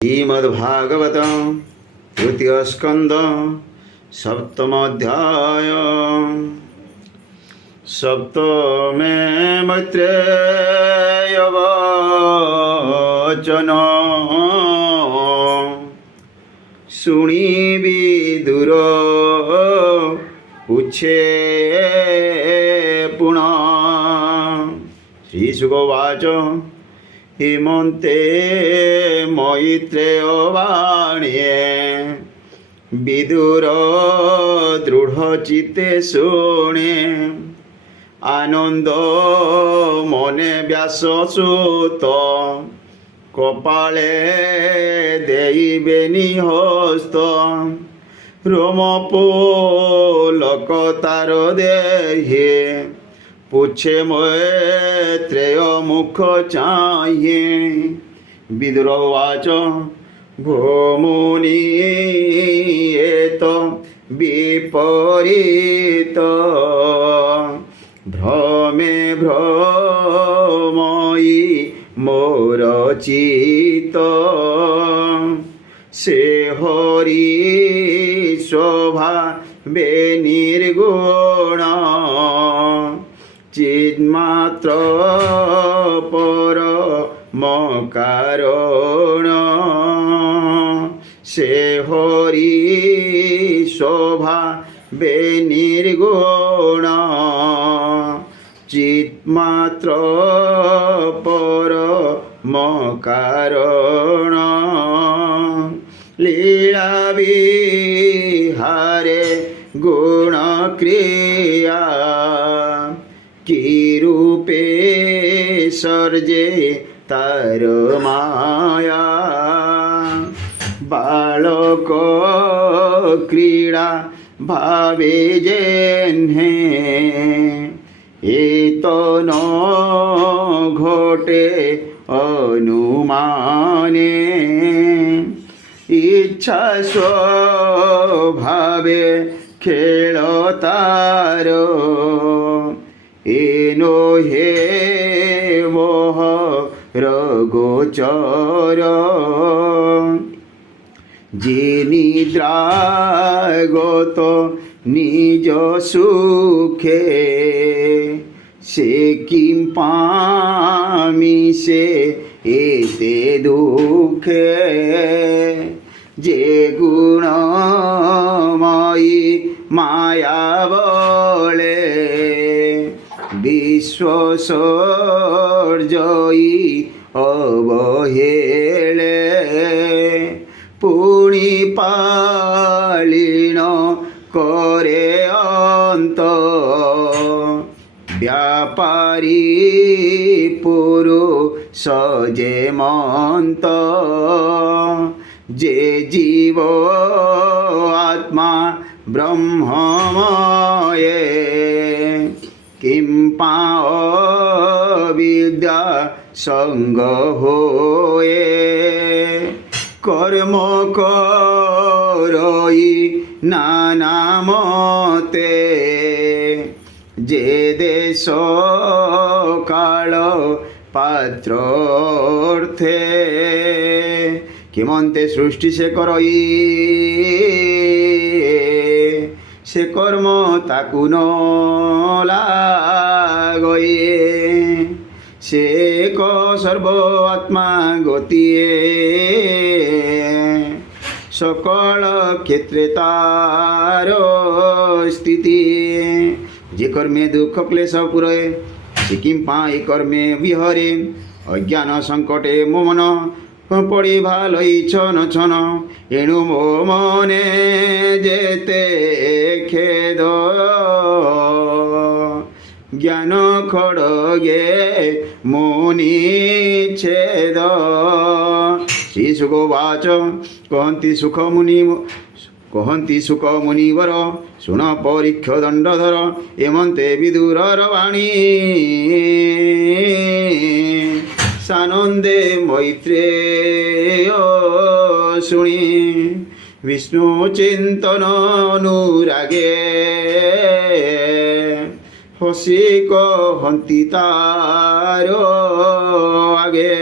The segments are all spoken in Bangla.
श्रीमद्भागवतं तृतीय स्कंद सप्तमोध्याय। सप्तमे मैत्रेय वचन शुणी विदुर पूछे पुनः। श्रीशुकवाच हेमन्ते मैत्रेय वाण्ये विदुर दृढ़चित्ते शुणे आनंद मने व्याससुत कपाले देइबेनि हस्त रोमपुलक तार देहे पूछे मैत्रेय मुख चाहिए। विदुरवाच भोमुनि एत विपरीत भ्रमे भ्रमयी मोर चित्त से हरि स्वभावे निर्गुण चिन्मात्र परम कारण से हरि स्वभावे निर्गुण चिन्मात्र परम कारण लीला विहारे गुण क्रिया की रूपे सर्जे तार माया बालक क्रीड़ा भावे जेन्हे एतो न घटे अनुमाने इच्छा स्वभावे खेल तार एनो हे मोह रगोचर जे निद्रागत निज सुखे से किं पामिषे एते दुखे जे गुणमयी माया बले विश्वसर्जयी अवहेले पुणी पालीन करे अंत व्यापारी पुरुष जेमंत जे जीव आत्मा ब्रह्ममये किं विद्या संग होए कर्म करई नाना मते जे देश काल पात्र अर्थे किमन्ते सृष्टि से करई से कर्म ताकु न लागए से एक सर्व आत्मा गतिए सकल क्षेत्रे तार स्थिति जे कर्मे दुख क्लेश पुरए से किं पाई कर्मे विहरे अज्ञान संकटे मो मन पड़ी भालई छन छन एणु मो मने जेते खेद ज्ञान खड़गे मुनि छेद। श्रीशुकवाच कहन्ति सुख मुनिवर शुण परीक्ष दंडधर एमन्ते विदुरर वाणी सानंदे मैत्रेय शुणी विष्णु चिंतन अनुरागे हसी कहन्ति तार आगे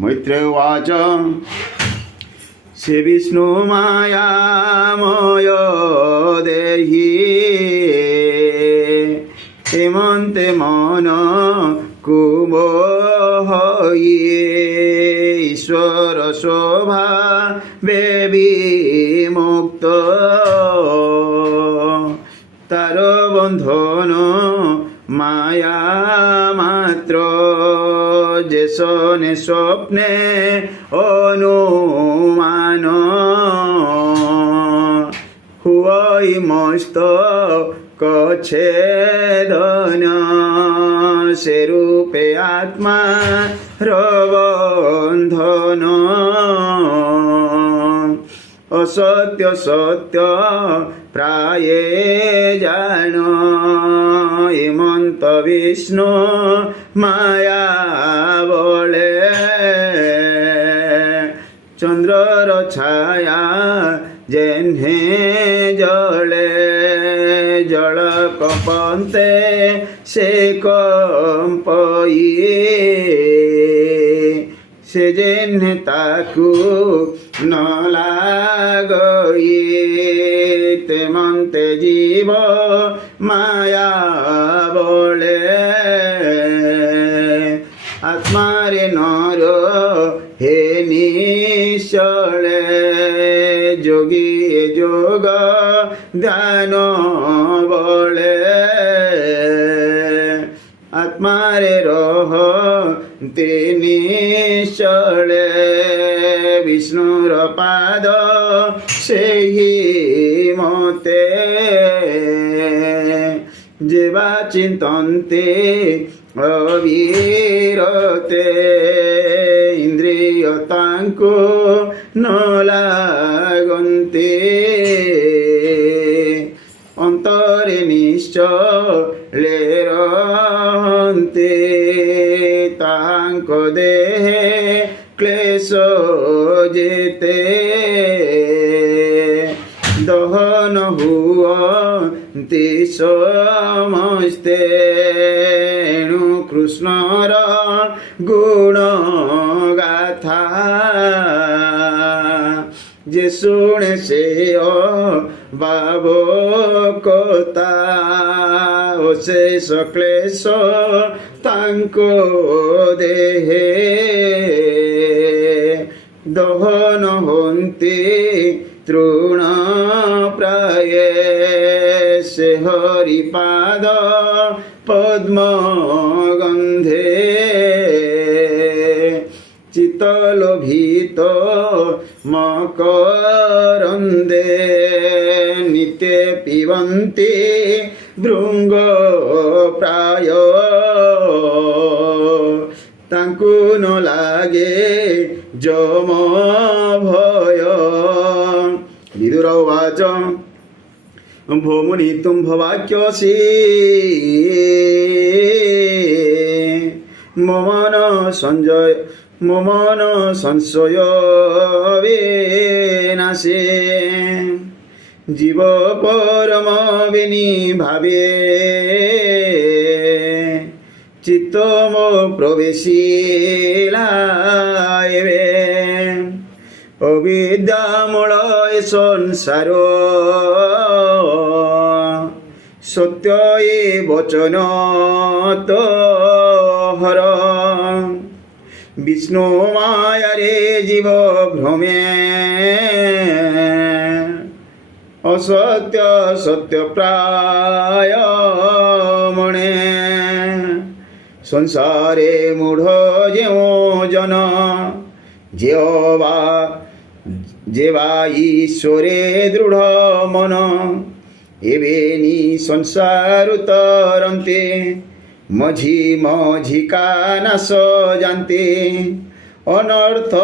मैत्रेय उवाच से विष्णुमायामय देहि हेमन्ते मन कुमोहये ईश्वर शोभा विमुक्त तार बंधन माया मात्र जेसने स्वप्ने अनुमान हुई मस्त कछेदन से रूपे आत्मा रबंधन असत्य सत्य प्राय जान हेमंत विष्णु माया बले चंद्रर छाया जेन्हे जले जल कपन्ते से कंपये से जेन्हे ताकू न लागये तेमन्ते जीव माया बले आत्मारे नर हे निश्चले जोगी जोग ध्यान बले आत्मारे रह निश्चले विष्णुर पाद सेहि मते जेवा चिंतन्ते अविरते इंद्रिय तांको न लागन्ते अंतरे निश्चले रहन्ते तांको देहे क्लेश जेते दहन हुअन्ति समस्ते एणु कृष्णर गुण गाथा जे शुणे से बाबो कथा अशेष क्लेश तांको देहे दहन होन्ति तृण प्राय से हरिपाद पद्म गंधे चित्तलोभित मकरंदे नित्य पिबन्ति भृंग प्राय तांकु न लागे जम भय विदुर उवाच भोमुनि तुम्भवाक्यसि ममन संशय विनाशे जीव परम विनि भावे चित्त मो प्रवेशिलायवे अविद्यामूलय संसार सत्य ये वचन तो हर विष्णु माया रे जीव भ्रमे असत्य सत्य प्राय मणे संसारे मूढ़ जेव जन जेवा ईश्वरे दृढ़ मन एवेनी संसार तरन्ते मझी मझी का नाश जानते अनर्थ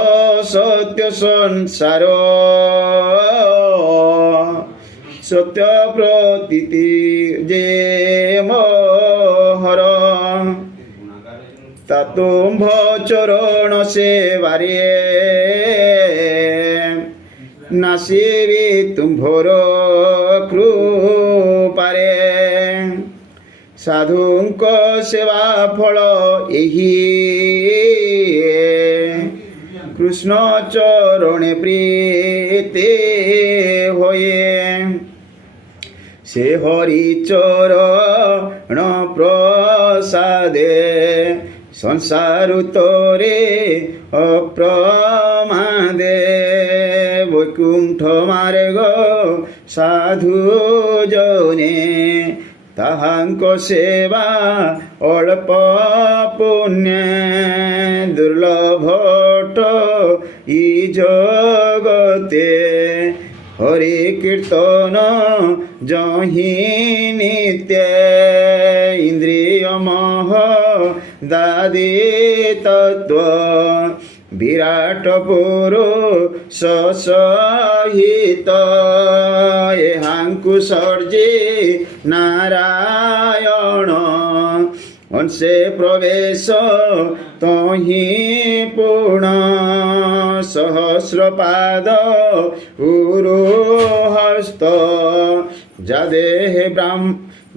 सत्य संसार सत्य प्रतीति जे मोहर तातुंभ चरण सेवारे नासिबी तुम्भर कृपारे साधुंक सेवा फल एही কৃষ্ণ চরণে প্রীতি হয়ে সে হরি চরণ প্রসাদে সংসার তরে অপ্রমাদে বৈকুণ্ঠ মার্গ সাধু জনে তাহাঙ্ক সেবা অল্প পুণ্যে দুর্লভট ই জগতে হরি কীর্তন জহি নিত্য ইন্দ্রিয় মোহ দাদি তত্ত্ব বিরাট পুরুষ সহিত এহাঙ্কু সর্জি নারায়ণ অংশে প্রবেশ তহি পূর্ণ সহস্রপাদ উরু হস্ত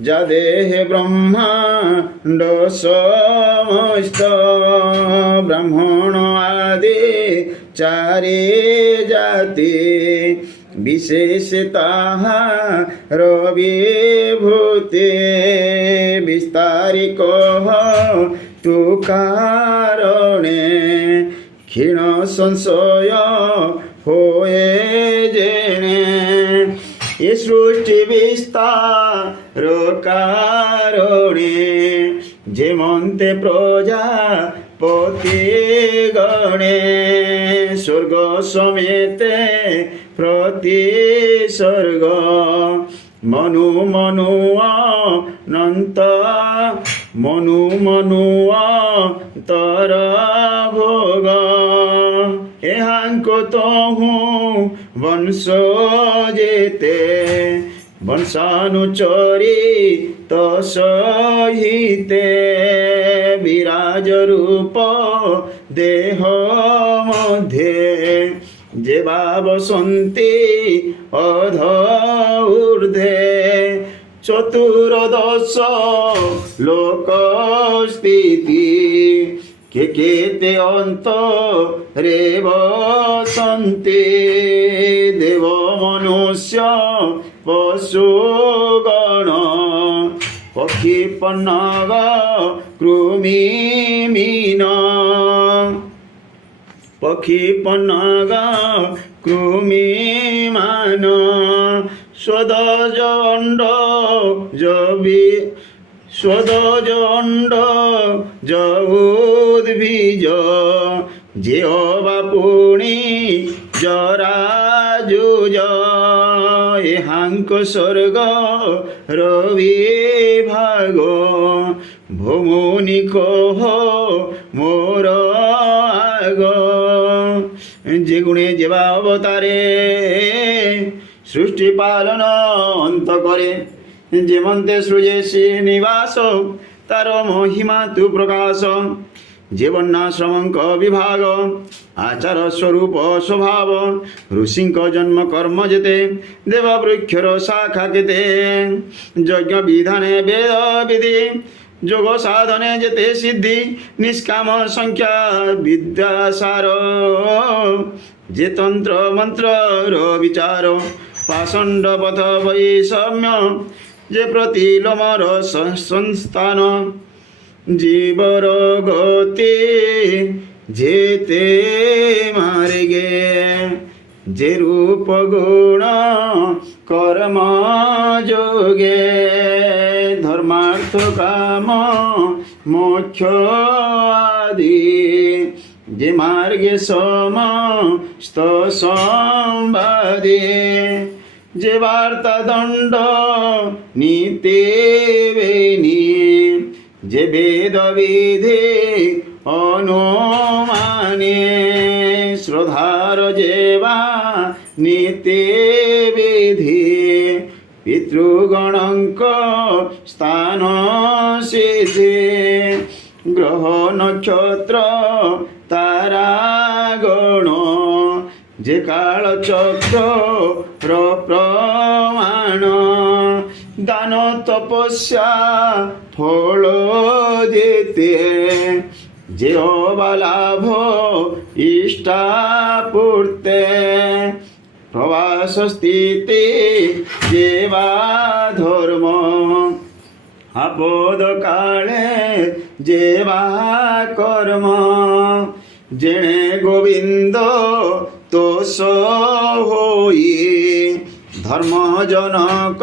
যাদেহে ব্রহ্মাণ্ড সমস্ত ব্রাহ্মণ আদি চারি জাতি বিশেষ তাহার বিভূতি বিস্তারিক তু কারণে ক্ষীণ সংশয় হয়ে জেনে এ সৃষ্টি বিস্তার কারণে যেমন্তে প্রজাপতি গণে স্বর্গ সমেতে প্রতি স্বর্গ মনু তর ভোগ এহাঙ্ক তহু বংশ যেতে বংশানুচরি সহিতে বিরাজ রূপ দেহ মধ্যে যে বসন্তি অধ ঊর্ধ্বে চতুর্দশ লোক স্থিতি কেতে অন্ত রে বসন্তি দেব মনুষ্য পশুগণ পক্ষী পন্নগ কৃমি মীন পক্ষী পন্নগ কৃমি মান স্বদজণ্ড উদ্ভিজ যে অবাপুণী জরাজুজ এহাঙ্ক স্বর্গ রবি ভাগ ভূমুনি কহ মোর আগ যে গুণে যেবা অবতারে সৃষ্টি পালন অন্ত করে যেমন্তে সৃজে শ্রীনিবাস তার মহিমা তু প্রকাশ যে বর্ণাশ্রমঙ্ক বিভাগ আচার স্বরূপ স্বভাব ঋষিঙ্ক জন্ম কর্ম যেতে দেব বৃক্ষর শাখা কেতে যজ্ঞ বিধানে বেদ বিধি যোগ সাধনে যেতে সিদ্ধি নিষ্কাম সংখ্যা বিদ্যাসার যে তন্ত্র মন্ত্রর বিচার পাষণ্ড পথ বৈষম্য যে প্রতিলোমর সংস্থান জীবর গতি যেতে মার্গে যে রূপ গুণ কর্ম যোগে ধর্মার্থ কাম মোক্ষ আদি যে মার্গে সমস্ত সম্বাদে যে বার্তা দণ্ড নীতি বেনি যে বেদ বিধি অনুমানে শ্রদ্ধার যেবা নীতি বিধি পিতৃগণঙ্ক স্থান সিদ্ধি গ্রহ নক্ষত্র তারাগণ যে কাল চক্র প্রমাণ দান তপস্যা ফল যেতে যেবা লাভ ইষ্টাপূর্তে প্রবাস স্থিতি যেবা ধর্ম আপদ কালে যেবা কর্ম যেণে গোবিন্দ তোষ হই ধর্মজনক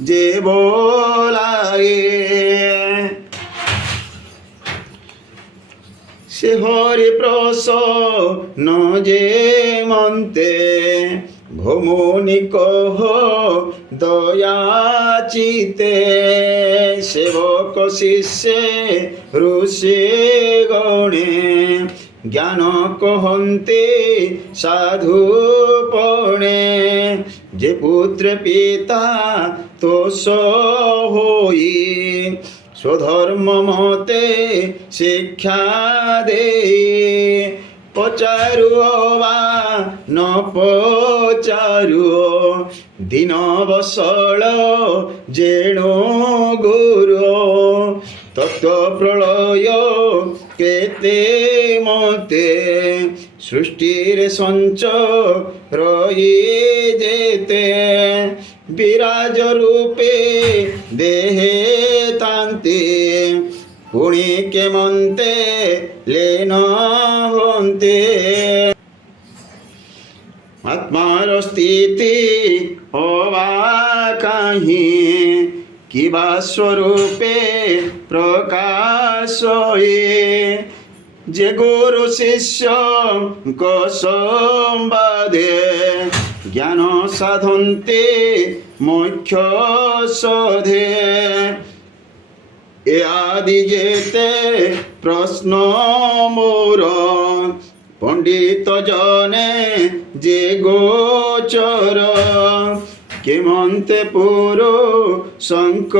যে বোলায়ে সে হরি প্রসন্ন যে মন্তে ভৌমনি কহ দয়াচিতে সেবক শিষ্যে ঋষি গণে জ্ঞান কহন্তে সাধু পণে যে পুত্র পিতা তোষ হই স্বধর্ম মতে শিক্ষা দেই পচারু বা ন পচারু দিন বসল যেণু গুরু তত্ত্ব প্রলয় কেতে মতে সৃষ্টির সঞ্চ রহি যেতে বিরাজ রূপে দেহে তান্তে পুଣି কেমন্তে লেন হন্তে আত্মার স্থিতি হবা কাহি কিবা স্বরূপে প্রকাশ যে গুরু শিষ্য সম্বাদে জ্ঞান সাধন্তে মোক্ষ শোধে এ আদি যেতে প্রশ্ন মোর পণ্ডিত জনে যে গোচর কেমন্তে পুরো শঙ্ক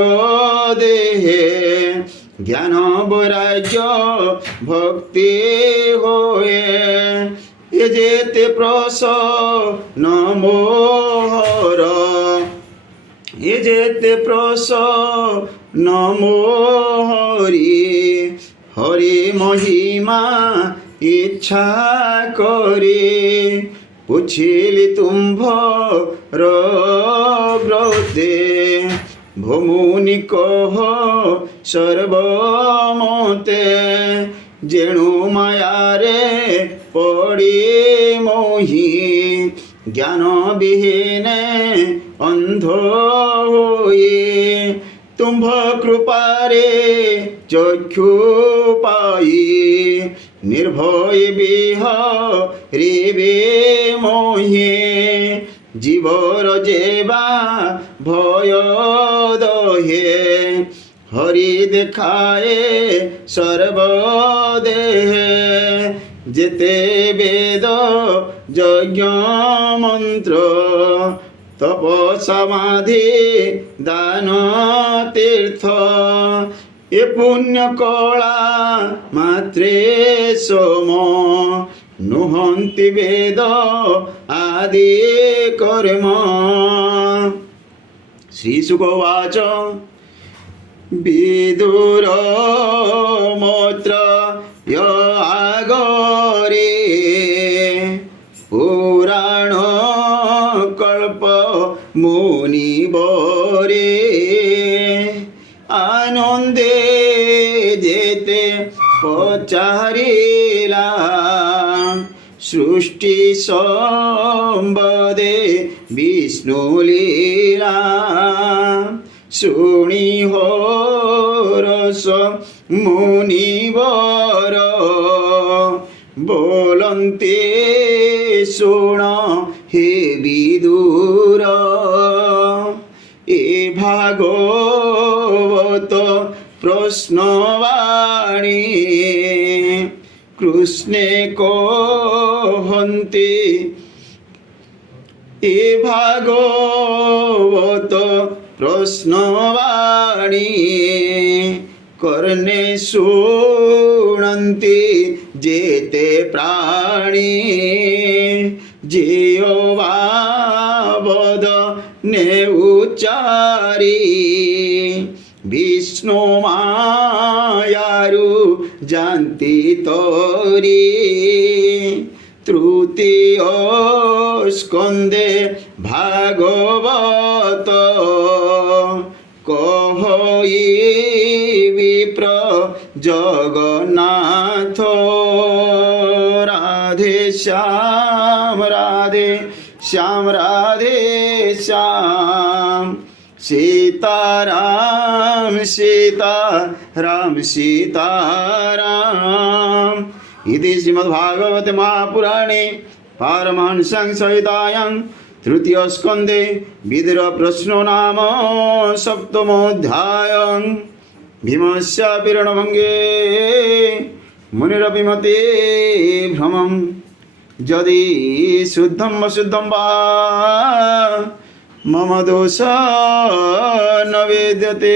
দেহে জ্ঞান বৈরাগ্য ভক্তি হয়ে এ যেতে প্রসন্ন মোহর এ যেতে প্রসন্ন মোহরি হরি মহিমা ইচ্ছা করে পুছিলি তুম্ভ ব্রতে ভৌমুনি কহ সর্বমতে যেণু মায়ারে পড়ি মোহি জ্ঞান বিহীনে অন্ধ হয়ে তুম্ভ কৃপারে চক্ষু পাই নির্ভয় বিহরিবে মোহে জীবর যেবা ভয় দহে হরি দেখায়ে সর্বদেহে যেতে বেদ যজ্ঞ মন্ত্র তপ সমাধি দান তীর্থ এ পুণ্য কলা মাত্রে সোম নুহন্তি বেদ আদি কর্ম শ্রীশুকোবাচ বিদুর মোত্র আগরে পুরাণ কল্প মুনিবরে আনন্দে যেতে পচারিলা সৃষ্টি সম্বদে বিষ্ণু লীলা শুনি হরস মুনিবর बोलन्ते शुण हे विदुर ए भागवत प्रश्नवाणी कृष्णे कहन्ति ए भागवत प्रश्नवाणी कर्णे शुणन्ति जेते प्राणी जिह्वावद ने उच्चारी विष्णु मायारु जानती तोरी तृतीय स्कंदे भागवत कहि विप्र जगन्नाथ राधे श्याम राधे श्याम राधे श्याम सीताराम सीताराम सीताराम इति श्रीमद्भागवते महापुराणे पारमहंस्यां संहितायां तृतीय स्कंदे विदुर प्रश्नो नाम सप्तमोऽध्यायः भीमस्य पीडनभंगे मुनिरभिमते भ्रमं यदि शुद्धं वशुद्धं वा मम दोष न वेद्यते।